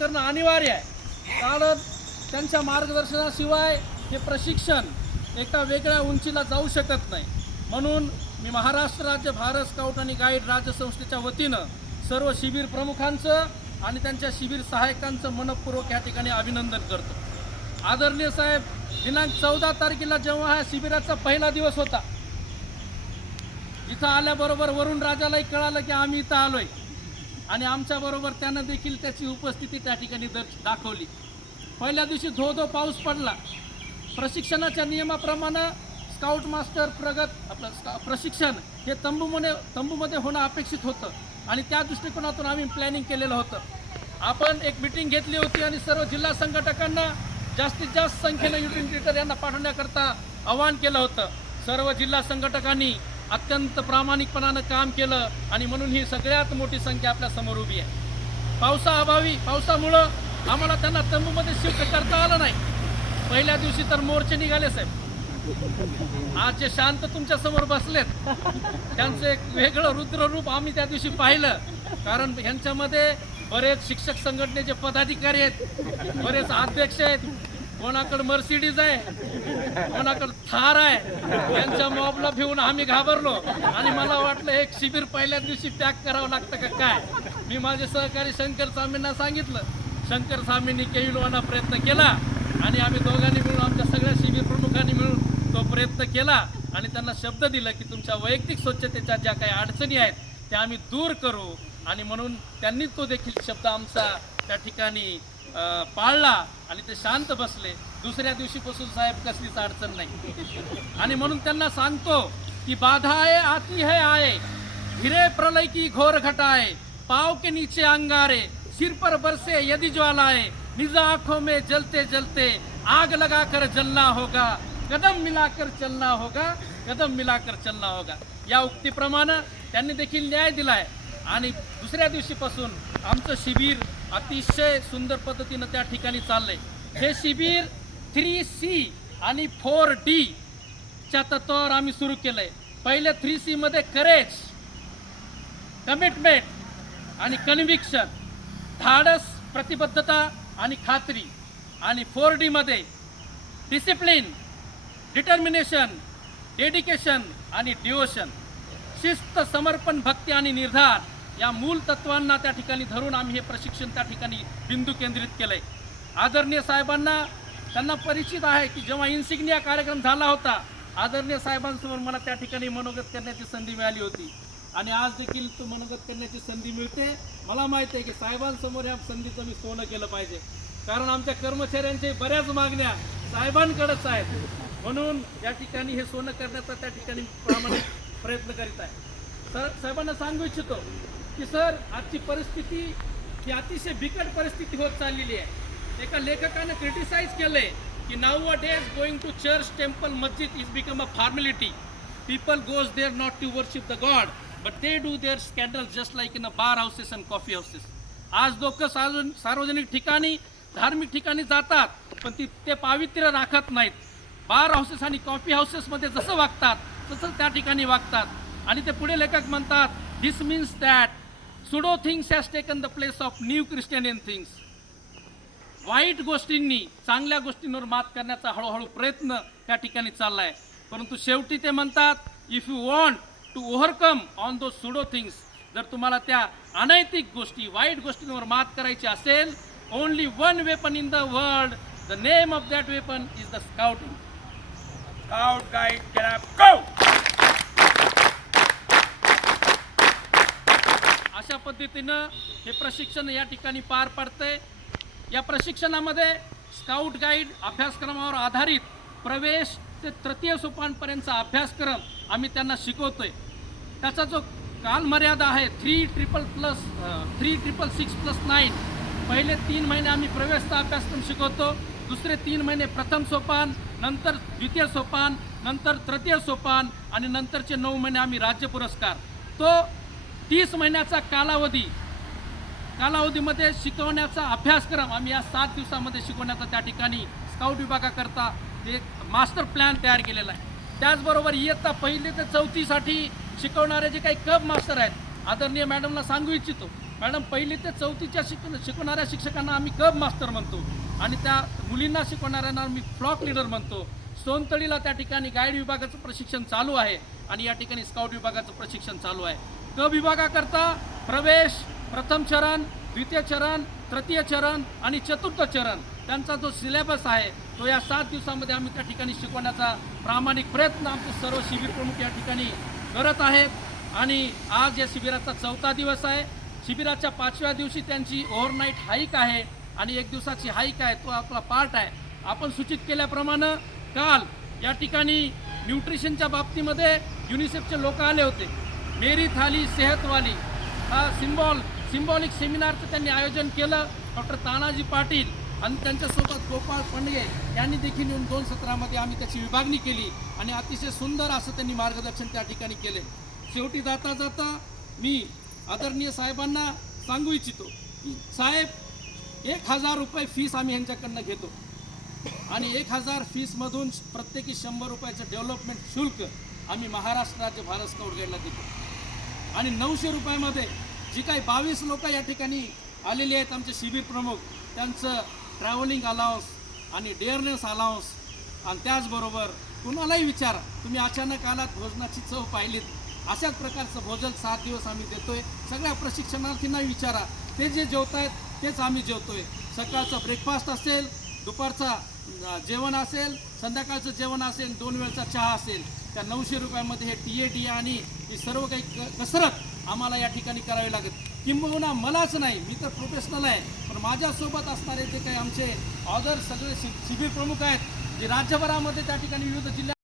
करणं अनिवार्य आहे, कारण त्यांच्या मार्गदर्शनाशिवाय हे प्रशिक्षण एका वेगळ्या उंचीला जाऊ शकत नाही। म्हणून मी महाराष्ट्र राज्य भारत स्काउट आणि गाईड राज्य संस्थेच्या वतीनं सर्व शिबिर प्रमुखांचं आणि त्यांच्या शिबिर सहायकांचं मनपूर्वक या ठिकाणी अभिनंदन करतो। आदरणीय साहेब, दिनांक 14 तारखेला जेव्हा हा शिबिराचा पहिला दिवस होता, इथं आल्याबरोबर वरुण राजालाही कळालं की आम्ही इथं आलोय आणि आमच्याबरोबर त्यानं देखील त्याची उपस्थिती त्या ठिकाणी दाखवली। पहिल्या दिवशी धो पाऊस पडला। प्रशिक्षणाच्या नियमाप्रमाणे स्काउट मास्टर आपलं प्रशिक्षण हे तंबूमध्ये होणं अपेक्षित होतं आणि त्या दृष्टिकोनातून आम्ही प्लॅनिंग केलेलं होतं। आपण एक मीटिंग घेतली होती आणि सर्व जिल्हा संघटकांना जास्तीत जास्त संख्येनं युटिलिटर यांना पाठवण्याकरता आवाहन केलं होतं। सर्व जिल्हा संघटकांनी अत्यंत प्रामाणिकपणानं काम केलं आणि म्हणून ही सगळ्यात मोठी संख्या आपल्या समोर उभी आहे। पावसामुळं आम्हाला त्यांना तंबूमध्ये शिफ्ट करता आलं नाही। पहिल्या दिवशी तर मोर्चे निघाले साहेब। आज जे शांत तुमच्या समोर बसलेत त्यांचं एक वेगळं रुद्र रूप आम्ही त्या दिवशी पाहिलं, कारण ह्यांच्यामध्ये बरेच शिक्षक संघटनेचे पदाधिकारी आहेत, बरेच अध्यक्ष आहेत, कोणाकडे मर्सिडीज आहे, कोणाकडे थार आहे। यांच्या मॉबला भिवून आम्ही घाबरलो आणि मला वाटलं एक शिबिर पहिल्या दिवशी पॅक करावं लागतं का काय। मी माझे सहकारी शंकर स्वामींना सांगितलं, शंकर स्वामींनी केविलवाना प्रयत्न केला आणि आम्ही दोघांनी मिळून आमच्या सगळ्या शिबिर प्रमुखांनी मिळून तो प्रयत्न केला आणि त्यांना शब्द दिला की तुमच्या वैयक्तिक स्वच्छतेच्या ज्या काही अडचणी आहेत त्या आम्ही दूर करू, आणि म्हणून त्यांनी तो देखील शब्द आमचा त्या ठिकाणी पाळला आणि ते शांत बसले। दुसऱ्या दिवशीपासून साहेब कसलीच अडचण नाही आणि म्हणून त्यांना सांगतो की बाधाएं आती है आए, घिरे प्रलय की घोर घटाए, पाव के नीचे अंगारे, सिर पर बरसे यदि ज्वालाएं, निज आंखों में जलते जलते आग लगाकर जलना होगा, कदम मिलाकर चलना होगा, कदम मिलाकर चलना होगा। या उक्तीप्रमाणे त्यांनी देखील न्याय दिलाय आणि दुसऱ्या दिवशीपासून आमचं शिबिर अतिशय सुंदर पद्धतीनं त्या ठिकाणी चाललंय। हे शिबिर 3C आणि 4D च्या तत्वावर आम्ही सुरू केलंय। पहिले 3C मध्ये करेज, कमिटमेंट आणि कन्व्हिक्शन, धाडस, प्रतिबद्धता आणि खात्री, आणि 4D मध्ये डिसिप्लिन, डिटर्मिनेशन, डेडिकेशन आणि डिवोशन, शिस्त, समर्पण, भक्ती आणि निर्धार या मूल तत्वांना त्या ठिकाणी धरून आम्ही हे प्रशिक्षण त्या ठिकाणी बिंदू केंद्रित केलंय। आदरणीय साहेबांना त्यांना परिचित आहे की जेव्हा इन्सिग्निया कार्यक्रम झाला होता, आदरणीय साहेबांसमोर मला त्या ठिकाणी मनोगत करण्याची संधी मिळाली होती आणि आज देखील तो मनोगत करण्याची संधी मिळते। मला माहिती आहे की साहेबांसमोर या संधीचं मी सोनं केलं पाहिजे, कारण आमच्या कर्मचाऱ्यांच्या बऱ्याच मागण्या साहेबांकडेच आहेत, म्हणून या ठिकाणी हे सोनं करण्याचा त्या ठिकाणी प्रामाणिक प्रयत्न करीत आहे। सर, साहेबांना सांगू इच्छितो की सर, आजची परिस्थिती ही अतिशय बिकट परिस्थिती होत चाललेली आहे। एका लेखकाने क्रिटिसाइज केलंय की nowadays going to church, temple, मस्जिद is become a formality, people goes there not to worship the god but they do their scandal just like in a bar houses and coffee houses. आज लोक सार्वजनिक ठिकाणी, धार्मिक ठिकाणी जातात, पण ते पावित्र्य राखत नाहीत। बार हाऊसेस आणि कॉफी हाऊसेसमध्ये जसं वागतात तसं त्या ठिकाणी वागतात। आणि ते पुढे लेखक म्हणतात, this means that pseudo things has taken the place of new Christian things. वाईट गोष्टींनी चांगल्या गोष्टींवर मात करण्याचा हळूहळू प्रयत्न त्या ठिकाणी चाललाय, परंतु शेवटी ते म्हणतात, if you want to overcome on दो सुडो थिंग्स, जर तुम्हाला त्या अनैतिक गोष्टी, वाईट गोष्टींवर मात करायची असेल, only one weapon in the world, the name of that weapon is the scouting. Scout guide get up go. अशा पद्धतीनं हे प्रशिक्षण या ठिकाणी पार पडते। या प्रशिक्षणामध्ये स्काउट गाईड अभ्यासक्रमावर आधारित प्रवेश ते तृतीय सोपानपर्यंतचा अभ्यासक्रम आम्ही त्यांना शिकवतोय। त्याचा जो कालमर्यादा आहे 3,666+9, पहिले 3 महिने आम्ही प्रवेशचा अभ्यासक्रम शिकवतो, दुसरे 3 महिने प्रथम सोपान, नंतर द्वितीय सोपान, नंतर तृतीय सोपान आणि नंतरचे 9 महिने आम्ही राज्य पुरस्कार। तो 30 महिन्याचा कालावधीमध्ये शिकवण्याचा अभ्यासक्रम आम्ही या 7 दिवसामध्ये शिकवण्याचा त्या ठिकाणी स्काउट विभागाकरता एक मास्टर प्लॅन तयार केलेला आहे। त्याचबरोबर इयत्ता 1 ते 4साठी शिकवणारे जे काही कब मास्टर आहेत, आदरणीय मॅडमला सांगू इच्छितो मॅडम पहिली ते चौथीच्या शिकवणाऱ्या शिक्षकांना आम्ही कब मास्टर म्हणतो आणि त्या मुलींना शिकवणाऱ्यांना आम्ही फ्लॉक लीडर म्हणतो. सोनतळीला त्या ठिकाणी गाईड विभागाचं प्रशिक्षण चालू आहे आणि या ठिकाणी स्काउट विभागाचं प्रशिक्षण चालू आहे. क विभागाकरता प्रवेश, प्रथम चरण, द्वितीय चरण, तृतीय चरण आणि चतुर्थ चरण त्यांचा जो सिलेबस आहे तो या 7 दिवसामध्ये आम्ही त्या ठिकाणी शिकवण्याचा प्रामाणिक प्रयत्न आमचे सर्व शिबिर प्रमुख या ठिकाणी करत आहेत. आणि आज या शिबिराचा 4था दिवस आहे. शिबिराच्या 5व्या दिवशी त्यांची ओव्हरनाईट हाईक आहे आणि 1 दिवसाची हाईक आहे, तो आपला पार्ट आहे. आपण सूचित केल्याप्रमाणे काल या ठिकाणी न्यूट्रिशनच्या बाबतीमध्ये युनिसेफचे लोक आले होते. मेरी थाली सेहतवाली हा सिम्बॉलिक सेमिनारचं त्यांनी आयोजन केलं. डॉक्टर तानाजी पाटील आणि त्यांच्यासोबत गोपाळ पंडगे यांनी देखील येऊन 2 सत्रामध्ये आम्ही त्याची विभागणी केली आणि अतिशय सुंदर असं त्यांनी मार्गदर्शन त्या ठिकाणी केले. शेवटी जाता जाता मी आदरणीय साहेबांना सांगू इच्छितो की साहेब 1000 रुपये फीस आम्ही यांच्याकडनं घेतो आणि 1000 फीसमधून प्रत्येकी 100 रुपयाचं डेव्हलपमेंट शुल्क आम्ही महाराष्ट्र राज्य भारत स्काउट गाईडला देतो आणि 900 रुपयामध्ये जी काही 22 लोक या ठिकाणी आलेली आहेत आमचे शिबिर प्रमुख त्यांचं ट्रॅव्हलिंग अलाउन्स आणि डेअरनेस अलाउन्स आणि त्याचबरोबर कुणालाही विचारा तुम्ही अचानक आलात भोजनाची चव पाहिलीत अशाच प्रकारचं भोजन 7 दिवस आम्ही देतोय. सगळ्या प्रशिक्षणार्थींना विचारा ते जे जेवत आहेत तेच आम्ही जेवतोय. सकाळचा ब्रेकफास्ट असेल, दुपारचा जेवण असेल, संध्याकाळचं जेवण असेल, 2 वेळचा चहा असेल. त्या 900 रुपयामध्ये हे TA आणि ही सर्व काही कसरत आम्हाला या ठिकाणी करावी लागत. किंबहुना मलाच नाही, मी तर प्रोफेशनल आहे, पण माझ्यासोबत असणारे जे काही आमचे ऑदर सगळे शिबिर प्रमुख आहेत जे राज्यभरामध्ये त्या ठिकाणी विविध जिल्ह्यात